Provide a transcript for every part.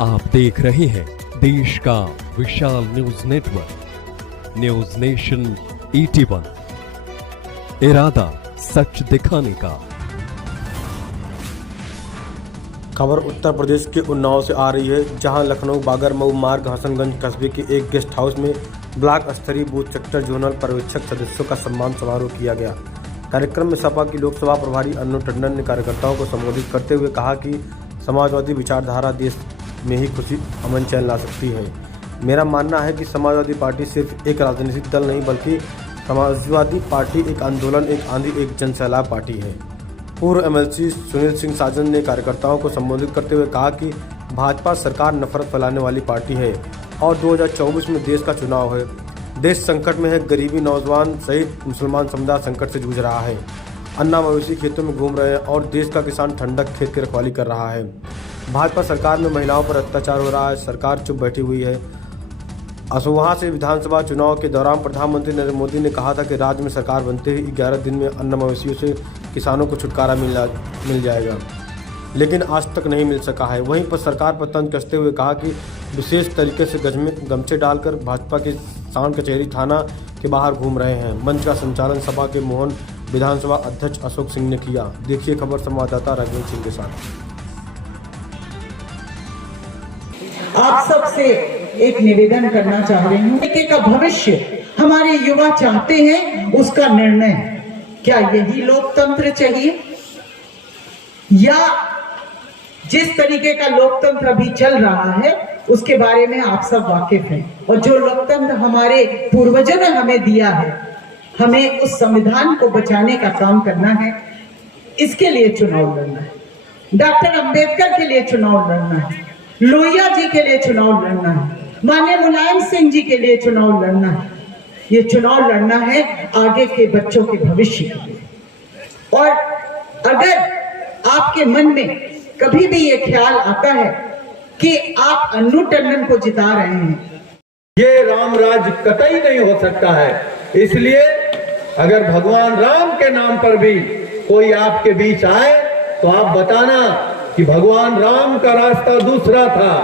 आप देख रहे हैं देश का विशाल न्यूज नेटवर्क न्यूज नेशन 81। इरादा सच दिखाने का। खबर उत्तर प्रदेश के उन्नाव से आ रही है, जहां लखनऊ बागरमऊ मार्ग हसनगंज कस्बे के एक गेस्ट हाउस में ब्लॉक स्तरीय बूथ सेक्टर जोनल पर्यवेक्षक सदस्यों का सम्मान समारोह किया गया। कार्यक्रम में सपा की लोकसभा प्रभारी अन्नू टंडन ने कार्यकर्ताओं को संबोधित करते हुए कहा कि समाजवादी विचारधारा देश में ही खुशी अमन चैन ला सकती है। मेरा मानना है कि समाजवादी पार्टी सिर्फ एक राजनीतिक दल नहीं, बल्कि समाजवादी पार्टी एक आंदोलन, एक आंधी, एक जनसैलाब पार्टी है। पूर्व एमएलसी सुनील सिंह साजन ने कार्यकर्ताओं को संबोधित करते हुए कहा कि भाजपा सरकार नफरत फैलाने वाली पार्टी है और 2024 में देश का चुनाव है। देश संकट में है, गरीबी, नौजवान सहित मुसलमान समुदाय संकट से जूझ रहा है। अन्ना मवेशी खेतों में घूम रहे हैं और देश का किसान ठंडक खेत की रखवाली कर रहा है। भाजपा सरकार में महिलाओं पर अत्याचार हो रहा है, सरकार चुप बैठी हुई है। वहाँ से विधानसभा चुनाव के दौरान प्रधानमंत्री नरेंद्र मोदी ने कहा था कि राज्य में सरकार बनते ही 11 दिन में अन्ना मवेशियों से किसानों को छुटकारा मिल जाएगा, लेकिन आज तक नहीं मिल सका है। वहीं पर सरकार पर तंज कसते हुए कहा कि विशेष तरीके से गमछे डालकर भाजपा के सांड कचहरी थाना के बाहर घूम रहे हैं। मंच का संचालन सपा के मोहन विधानसभा अध्यक्ष अशोक सिंह ने किया। देखिए खबर संवाददाता राघवेंद्र सिंह के साथ। आप सबसे एक निवेदन करना चाह रही हूँ का भविष्य हमारे युवा चाहते हैं, उसका निर्णय क्या यही लोकतंत्र चाहिए, या जिस तरीके का लोकतंत्र अभी चल रहा है उसके बारे में आप सब वाकिफ हैं। और जो लोकतंत्र हमारे पूर्वजों ने हमें दिया है, हमें उस संविधान को बचाने का काम करना है। इसके लिए चुनाव लड़ना है, डॉक्टर अंबेडकर के लिए चुनाव लड़ना है, लोहिया जी के लिए चुनाव लड़ना है, माननीय मुलायम सिंह जी के लिए चुनाव लड़ना है। ये चुनाव लड़ना है आगे के बच्चों के भविष्य के लिए। और अगर आपके मन में कभी भी ये ख्याल आता है कि आप अन्नू टंडन को जिता रहे हैं, ये राम राज कतई नहीं हो सकता है। इसलिए अगर भगवान राम के नाम पर भी कोई आपके बीच आए तो आप बताना कि भगवान राम का रास्ता दूसरा था,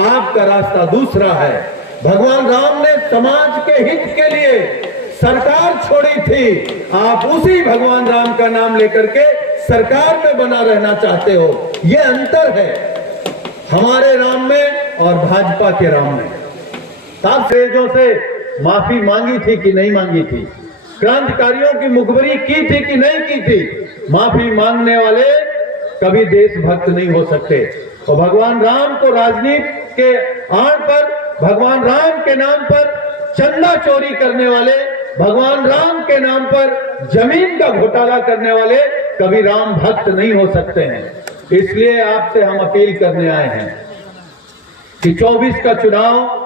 आपका रास्ता दूसरा है। भगवान राम ने समाज के हित के लिए सरकार छोड़ी थी, आप उसी भगवान राम का नाम लेकर के सरकार में बना रहना चाहते हो। ये अंतर है हमारे राम में और भाजपा के राम में। आप अंग्रेजों से माफी मांगी थी कि नहीं मांगी थी? क्रांतिकारियों की मुखबरी की थी कि नहीं की थी? माफी मांगने वाले कभी देशभक्त नहीं हो सकते। और भगवान राम को राजनीति के आड़ पर, भगवान राम के नाम पर चंदा चोरी करने वाले, भगवान राम के नाम पर जमीन का घोटाला करने वाले कभी राम भक्त नहीं हो सकते हैं। इसलिए आपसे हम अपील करने आए हैं कि 24 का चुनाव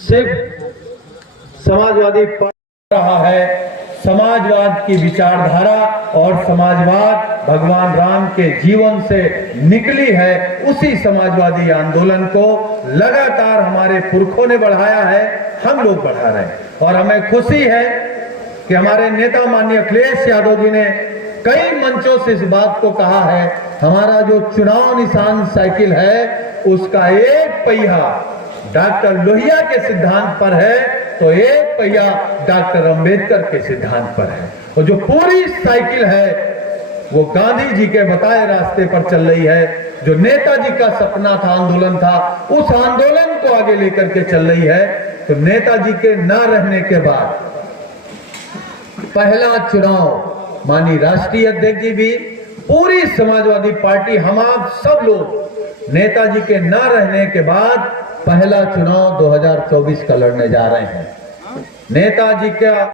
सिर्फ समाजवादी पार्टी रहा है। समाजवाद की विचारधारा और समाजवाद भगवान राम के जीवन से निकली है। उसी समाजवादी आंदोलन को लगातार हमारे पुरखों ने बढ़ाया है, हम लोग बढ़ा रहे हैं। और हमें खुशी है कि हमारे नेता माननीय अखिलेश यादव जी ने कई मंचों से इस बात को कहा है, हमारा जो चुनाव निशान साइकिल है उसका एक पहिया डॉक्टर लोहिया के सिद्धांत पर है, तो एक पहिया डॉक्टर अंबेडकर के सिद्धांत पर है। और जो पूरी साइकिल है वो गांधी जी के बताए रास्ते पर चल रही है। जो नेताजी का सपना था, आंदोलन था, उस आंदोलन को आगे लेकर के चल रही है। तो नेताजी के ना रहने के बाद पहला चुनाव माननीय राष्ट्रीय अध्यक्ष जी भी, पूरी समाजवादी पार्टी, हम आप सब लोग नेताजी के ना रहने के बाद पहला चुनाव 2024 का लड़ने जा रहे हैं। नेताजी का